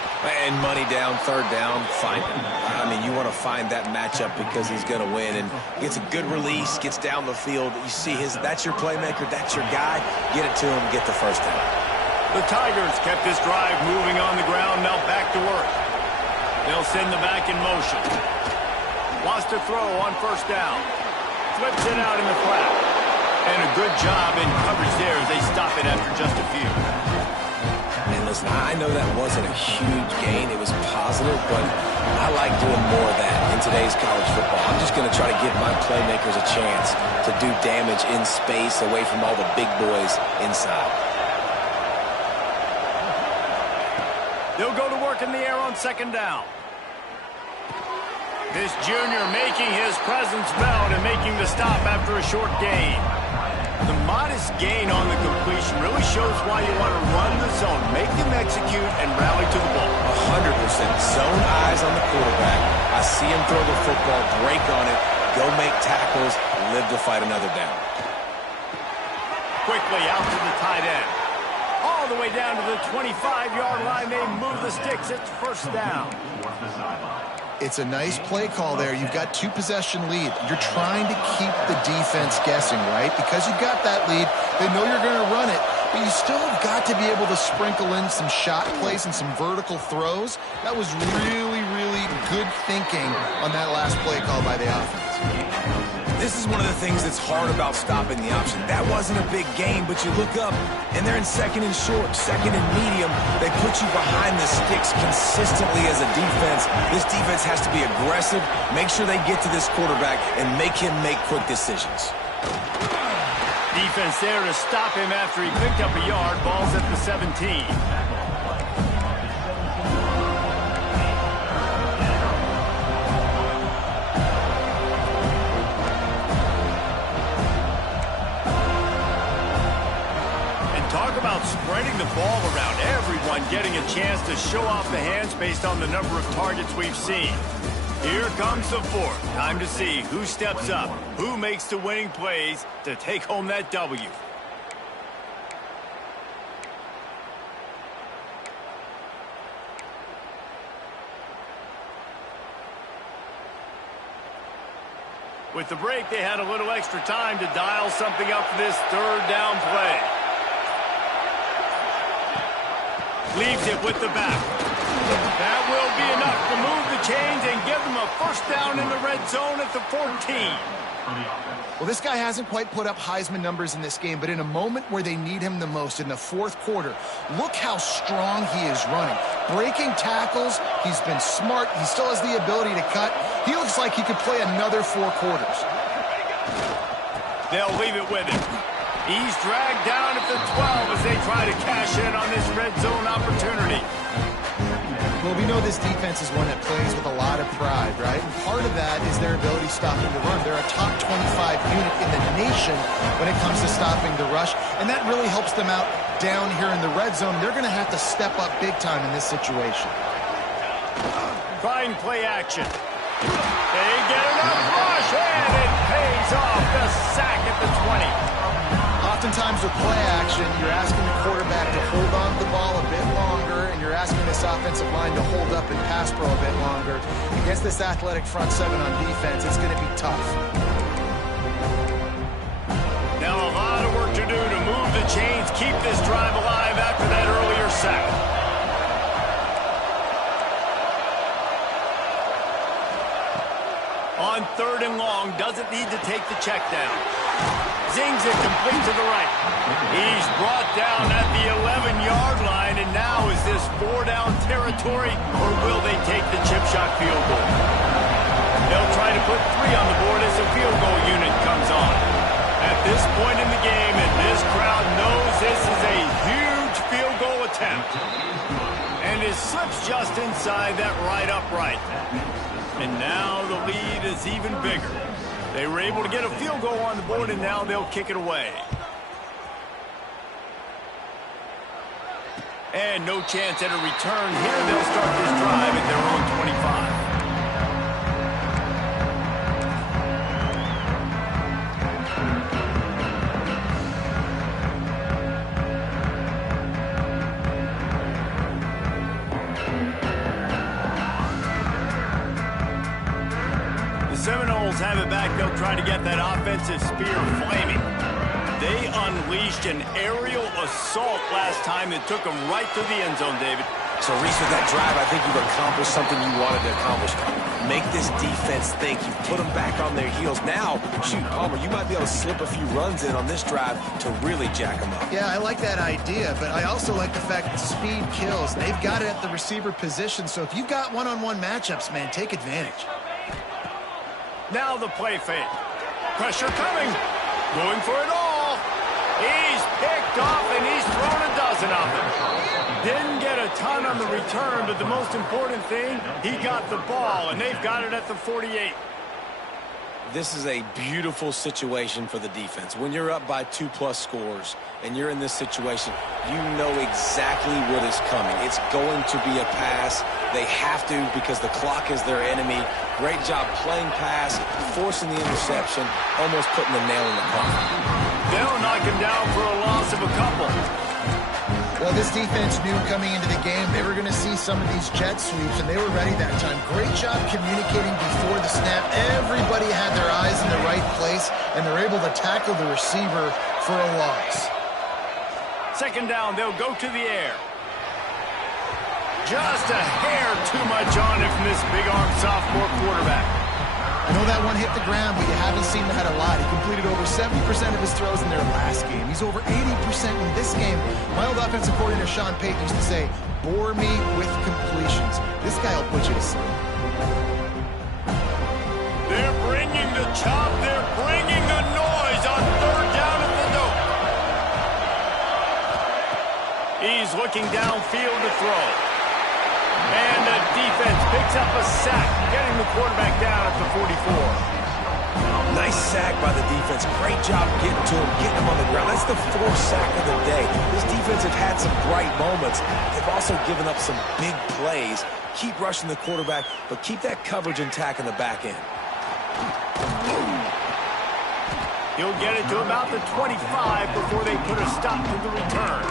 And money down, third down, find him. I mean, you want to find that matchup because he's going to win. And gets a good release, gets down the field. You see that's your playmaker, that's your guy. Get it to him, get the first down. The Tigers kept this drive moving on the ground, now back to work. They'll send the back in motion. Wants to throw on first down. Flips it out in the flat. And a good job in coverage there as they stop it after just a few. And listen, I know that wasn't a huge gain. It was positive, but I like doing more of that in today's college football. I'm just going to try to give my playmakers a chance to do damage in space away from all the big boys inside. They'll go to work in the air on second down. This junior making his presence felt and making the stop after a short gain. The modest gain on the completion really shows why you want to run the zone, make them execute, and rally to the ball. 100%. Zone eyes on the quarterback. I see him throw the football, break on it, go make tackles, live to fight another down. Quickly out to the tight end. All the way down to the 25-yard line. They move the sticks. It's first down. It's a nice play call there. You've got 2-possession lead. You're trying to keep the defense guessing, right? Because you've got that lead, they know you're going to run it, but you still have got to be able to sprinkle in some shot plays and some vertical throws. That was really, really good thinking on that last play call by the offense. This is one of the things that's hard about stopping the option. That wasn't a big gain, but you look up, and they're in second and short, second and medium. They put you behind the sticks consistently as a defense. This defense has to be aggressive, make sure they get to this quarterback, and make him make quick decisions. Defense there to stop him after he picked up a yard. Ball's at the 17. Talk about spreading the ball around. Everyone getting a chance to show off the hands based on the number of targets we've seen. Here comes the fourth. Time to see who steps up, who makes the winning plays to take home that W. With the break, they had a little extra time to dial something up for this third down play. Leaves it with the back. That will be enough to move the chains and give them a first down in the red zone at the 14. Well, this guy hasn't quite put up Heisman numbers in this game, but in a moment where they need him the most, in the fourth quarter, look how strong he is running. Breaking tackles, he's been smart, he still has the ability to cut. He looks like he could play another 4 quarters. They'll leave it with him. He's dragged down at the 12 as they try to cash in on this red zone opportunity. Well, we know this defense is one that plays with a lot of pride, right? And part of that is their ability stopping the run. They're a top 25 unit in the nation when it comes to stopping the rush, and that really helps them out down here in the red zone. They're going to have to step up big time in this situation. Trying play action. They get enough rush, and it pays off. The sack at the 20. Oftentimes with play action, you're asking the quarterback to hold on to the ball a bit longer, and you're asking this offensive line to hold up and pass pro a bit longer. Against this athletic front seven on defense, it's going to be tough. Now a lot of work to do to move the chains, keep this drive alive after that earlier sack. On third and long, doesn't need to take the check down. Zings it complete to the right. He's brought down at the 11-yard line, and now is this 4-down territory, or will they take the chip shot field goal? They'll try to put 3 on the board as the field goal unit comes on. At this point in the game, and this crowd knows this is a huge field goal attempt. And it slips just inside that right upright. And now the lead is even bigger. They were able to get a field goal on the board, and now they'll kick it away. And no chance at a return here. They'll start this drive at their own 25. Seminoles have it back. They'll try to get that offensive spear flaming. They unleashed an aerial assault last time that took them right to the end zone, David. So, Reese, with that drive, I think you've accomplished something you wanted to accomplish. Make this defense think. You've put them back on their heels. Now, shoot, Palmer, you might be able to slip a few runs in on this drive to really jack them up. Yeah, I like that idea, but I also like the fact that speed kills. They've got it at the receiver position, so if you've got one-on-one matchups, man, take advantage. Now the play fake. Pressure coming. Going for it all. He's picked off, and he's thrown a dozen of them. Didn't get a ton on the return, but the most important thing, he got the ball, and they've got it at the 48. This is a beautiful situation for the defense. When you're up by 2+ scores and you're in this situation, you know exactly what is coming. It's going to be a pass. They have to because the clock is their enemy. Great job playing pass, forcing the interception, almost putting the nail in the coffin. They'll knock him down for a loss of a couple. Well, this defense knew coming into the game they were going to see some of these jet sweeps, and they were ready that time. Great job communicating before the snap. Everybody had their eyes in the right place, and they're able to tackle the receiver for a loss. Second down, they'll go to the air. Just a hair too much on it from this big-arm sophomore quarterback. I know that one hit the ground, but you haven't seen him had a lot. He completed over 70% of his throws in their last game. He's over 80% in this game. My old offensive coordinator, Sean Payton, used to say, bore me with completions. This guy will put you to sleep. They're bringing the chop. They're bringing the noise on third down at the dope. He's looking downfield to throw. And the defense picks up a sack, getting the quarterback down at the 44. Nice sack by the defense. Great job getting to him, getting him on the ground. That's the fourth sack of the day. This defense have had some bright moments. They've also given up some big plays. Keep rushing the quarterback, but keep that coverage intact in the back end. He'll get it to about the 25 before they put a stop to the return.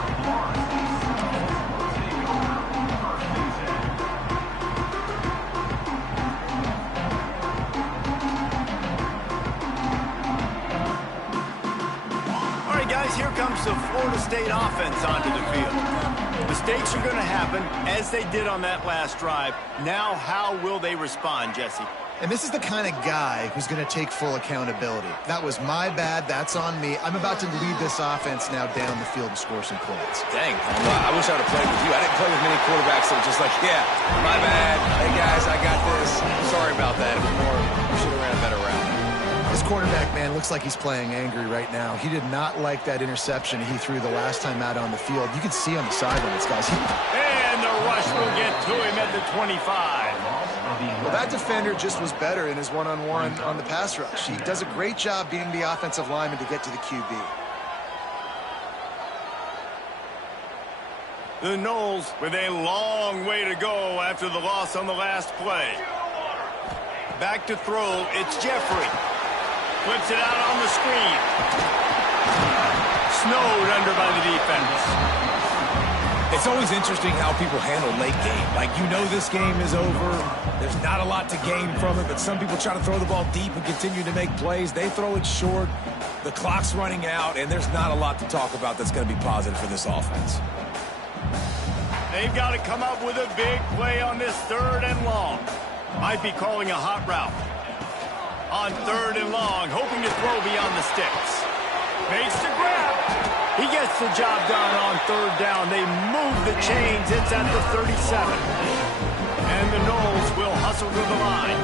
Here comes the Florida State offense onto the field. Mistakes are going to happen, as they did on that last drive. Now, how will they respond, Jesse? And this is the kind of guy who's going to take full accountability. That was my bad. That's on me. I'm about to lead this offense now down the field and score some points. Dang, I wish I would have played with you. I didn't play with many quarterbacks that were just like, yeah, my bad. Hey, guys, I got this. Sorry about that. It was more, we should have ran a better route. This quarterback, man, looks like he's playing angry right now. He did not like that interception he threw the last time out on the field. You can see on the sidelines, guys. And the rush will get to him at the 25. Well, that defender just was better in his one-on-one on the pass rush. He does a great job beating the offensive lineman to get to the QB. The Noles with a long way to go after the loss on the last play. Back to throw, it's Jeffrey. Flips it out on the screen. Snowed under by the defense. It's always interesting how people handle late game. Like, you know this game is over. There's not a lot to gain from it, but some people try to throw the ball deep and continue to make plays. They throw it short. The clock's running out, and there's not a lot to talk about that's going to be positive for this offense. They've got to come up with a big play on this third and long. Might be calling a hot route. On third and long, hoping to throw beyond the sticks. Makes the grab. He gets the job done on third down. They move the chains. It's at the 37. And the Noles will hustle to the line.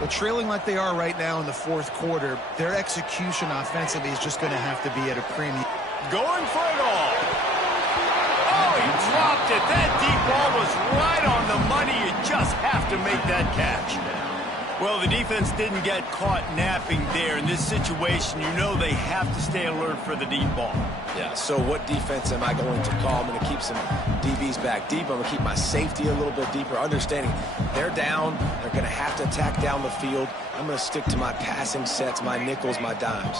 Well, trailing like they are right now in the fourth quarter, their execution offensively is just going to have to be at a premium. Going for it all. Oh, he dropped it. That deep ball was right on the money. You just have to make that catch. Well, the defense didn't get caught napping there. In this situation, you know they have to stay alert for the deep ball. Yeah, so what defense am I going to call? I'm going to keep some DBs back deep. I'm going to keep my safety a little bit deeper, understanding they're down. They're going to have to attack down the field. I'm going to stick to my passing sets, my nickels, my dimes.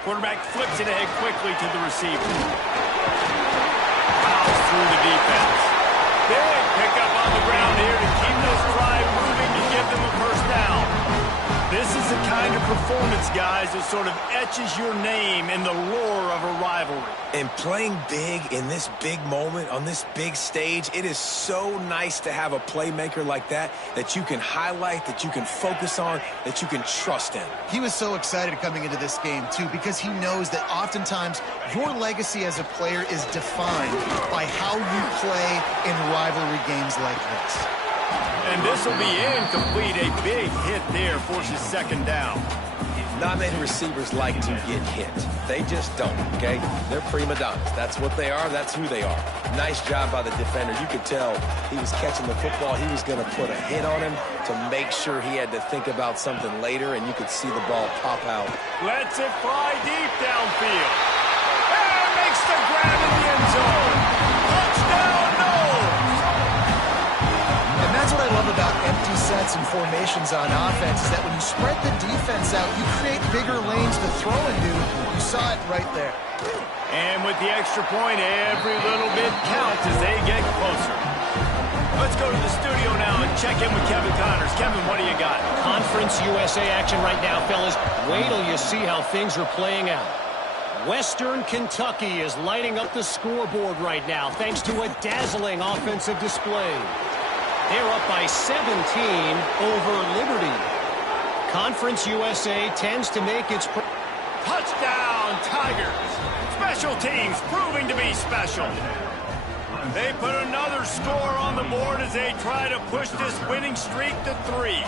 Quarterback flips it ahead quickly to the receiver. Through the defense. Big pickup on the ground here to keep this drive moving to give them a first down. This is the kind of performance, guys, that sort of etches your name in the lore of a rivalry. And playing big in this big moment, on this big stage, it is so nice to have a playmaker like that you can highlight, that you can focus on, that you can trust in. He was so excited coming into this game, too, because he knows that oftentimes your legacy as a player is defined by how you play in rivalry games like this. And this will be incomplete. A big hit there forces second down. Not many receivers like to get hit. They just don't, okay? They're prima donnas. That's what they are. That's who they are. Nice job by the defender. You could tell he was catching the football. He was going to put a hit on him to make sure he had to think about something later, and you could see the ball pop out. Lets it fly deep downfield. And makes the grab in the end zone. Touchdown, Noles! And that's what I love about empty sets and formations on offense, is that when you spread the defense out, you create bigger lanes to throw into. You saw it right there. And with the extra point, every little bit counts as they get closer. Let's go to the studio now and check in with Kevin Connors. Kevin, what do you got? Conference USA action right now, fellas. Wait till you see how things are playing out. Western Kentucky is lighting up the scoreboard right now thanks to a dazzling offensive display. They're up by 17 over Liberty. Conference USA tends to make its... Touchdown, Tigers. Special teams proving to be special. They put another score on the board as they try to push this winning streak to 3.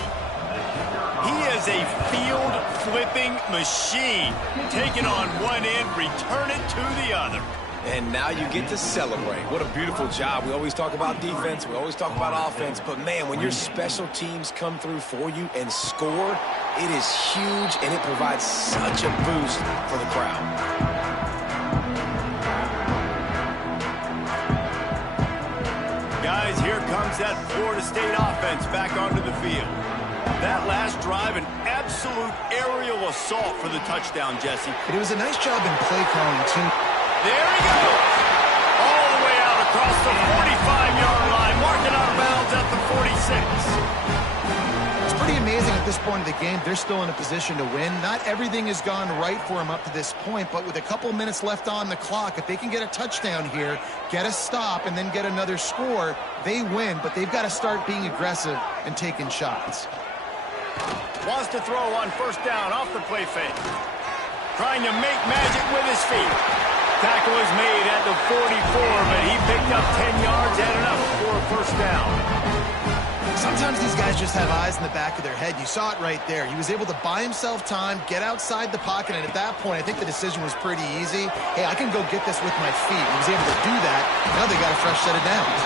He is a field-flipping machine. Take it on one end, return it to the other. And now you get to celebrate. What a beautiful job. We always talk about defense. We always talk about offense. But, man, when your special teams come through for you and score, it is huge, and it provides such a boost for the crowd. Guys, here comes that Florida State offense back onto the field. That last drive, an absolute aerial assault for the touchdown, Jesse. It was a nice job in play calling, too. There he goes. All the way out across the 45-yard line, marking out of bounds at the 46. It's pretty amazing at this point of the game. They're still in a position to win. Not everything has gone right for them up to this point, but with a couple minutes left on the clock, if they can get a touchdown here, get a stop, and then get another score, they win, but they've got to start being aggressive and taking shots. Wants to throw on first down off the play fake. Trying to make magic with his feet. Tackle is made at the 44, but he picked up 10 yards and enough for a first down. Sometimes these guys just have eyes in the back of their head. You saw it right there. He was able to buy himself time, get outside the pocket, and at that point, I think the decision was pretty easy. Hey, I can go get this with my feet. He was able to do that. Now they got a fresh set of downs.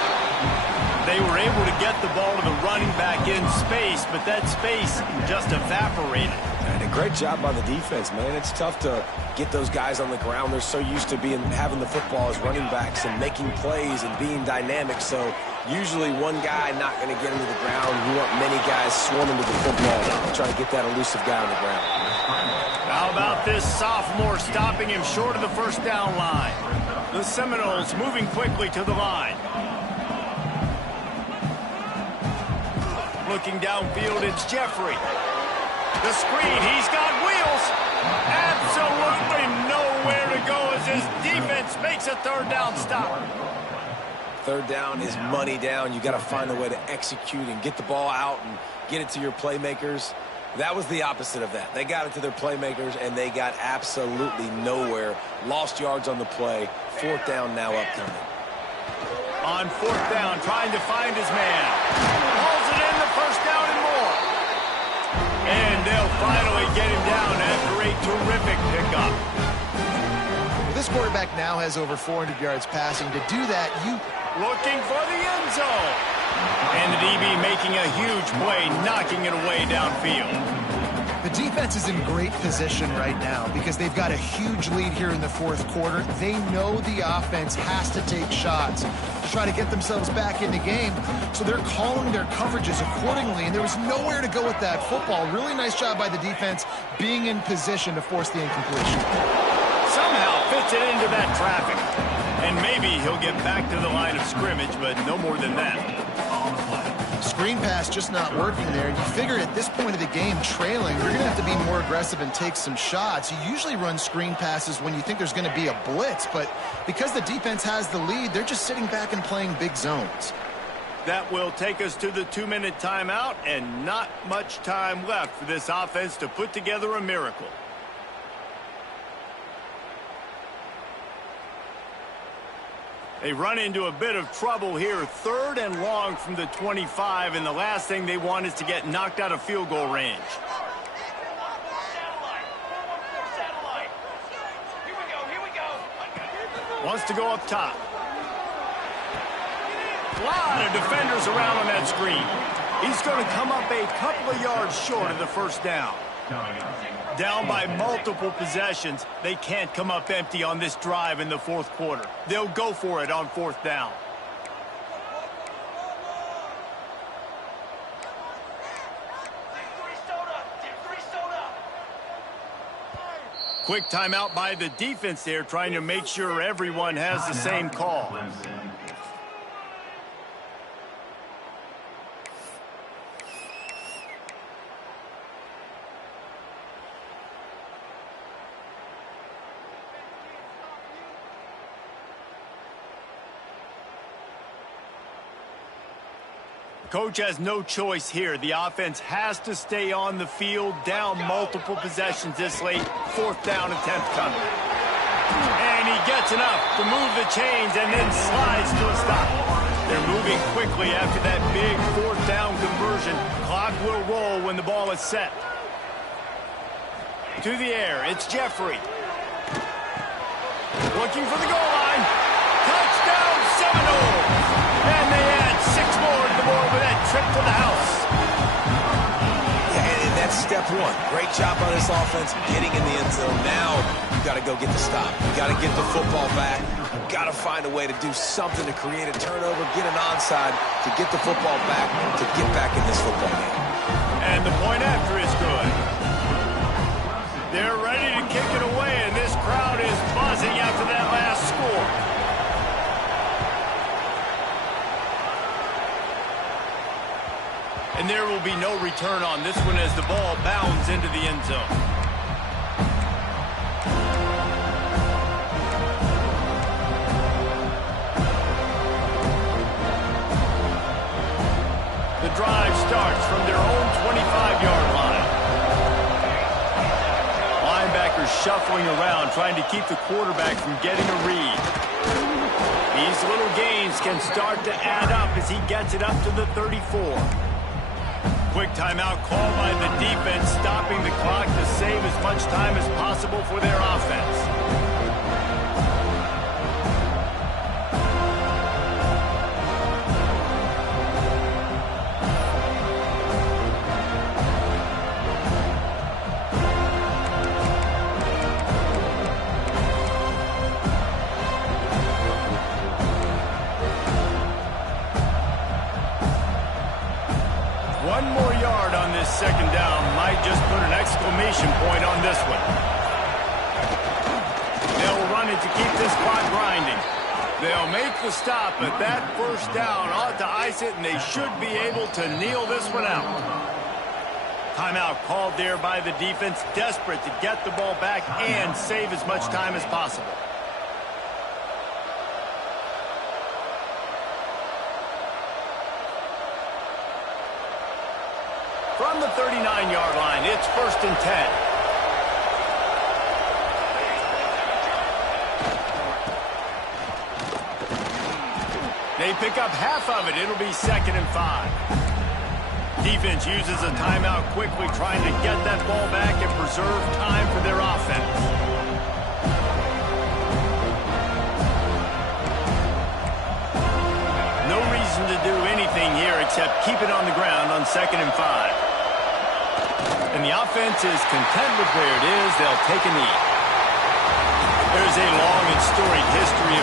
They were able to get the ball to the running back in space, but that space just evaporated. And a great job by the defense, man. It's tough to get those guys on the ground. They're so used to having the football as running backs and making plays and being dynamic. So usually one guy not going to get him to the ground. You want many guys swarming to the football to try to get that elusive guy on the ground. How about this sophomore stopping him short of the first down line? The Seminoles moving quickly to the line. Looking downfield, it's Jeffrey. The screen, he's got wheels. Absolutely nowhere to go as his defense makes a third down stop. Third down is money down. You got to find a way to execute and get the ball out and get it to your playmakers. That was the opposite of that. They got it to their playmakers, and they got absolutely nowhere. Lost yards on the play. Fourth down now upcoming. On fourth down, trying to find his man. Hauls it in, the first down and more. And they'll finally get him down after a terrific pickup. Well, this quarterback now has over 400 yards passing. To do that, looking for the end zone. And the DB making a huge play, knocking it away downfield. The defense is in great position right now because they've got a huge lead here in the fourth quarter. They know the offense has to take shots to try to get themselves back in the game, so they're calling their coverages accordingly, and there was nowhere to go with that football. Really nice job by the defense being in position to force the incompletion. Somehow fits it into that traffic. And maybe he'll get back to the line of scrimmage, but no more than that. Screen pass just not working there. You figure at this point of the game, trailing, you're going to have to be more aggressive and take some shots. You usually run screen passes when you think there's going to be a blitz, but because the defense has the lead, they're just sitting back and playing big zones. That will take us to the 2-minute timeout, and not much time left for this offense to put together a miracle. They run into a bit of trouble here. Third and long from the 25, and the last thing they want is to get knocked out of field goal range. Wants to go up top. A lot of defenders around on that screen. He's going to come up a couple of yards short of the first down. Down by multiple possessions, they can't come up empty on this drive in the fourth quarter. They'll go for it on fourth down. Quick timeout by the defense there, trying to make sure everyone has the same call. Coach has no choice here. The offense has to stay on the field, down multiple possessions this late. 4th down attempt coming. And he gets enough to move the chains and then slides to a stop. They're moving quickly after that big 4th down conversion. Clock will roll when the ball is set. To the air, it's Jeffrey. Looking for the goal line. Touchdown, Seminoles! And they add 6 more to the board with that trip to the house. Yeah, and that's step 1. Great job on this offense getting in the end zone. Now you got to go get the stop. You got to get the football back. You got to find a way to do something to create a turnover, get an onside, to get the football back, to get back in this football game. And the point after is good. They're ready to kick it away, and this crowd is buzzing after that last score. And there will be no return on this one as the ball bounds into the end zone. The drive starts from their own 25-yard line. Linebackers shuffling around, trying to keep the quarterback from getting a read. These little gains can start to add up as he gets it up to the 34. Quick timeout called by the defense, stopping the clock to save as much time as possible for their offense. One more yard on this 2nd down might just put an exclamation point on this one. They'll run it to keep this clock grinding. They'll make the stop, but that 1st down ought to ice it, and they should be able to kneel this one out. Timeout called there by the defense, desperate to get the ball back and save as much time as possible. From the 39-yard line, it's 1st and 10. They pick up half of it. It'll be 2nd and 5. Defense uses a timeout quickly, trying to get that ball back and preserve time for their offense. No reason to do anything here except keep it on the ground on 2nd and 5. And the offense is content with where it is. They'll take a knee. There's a long and storied history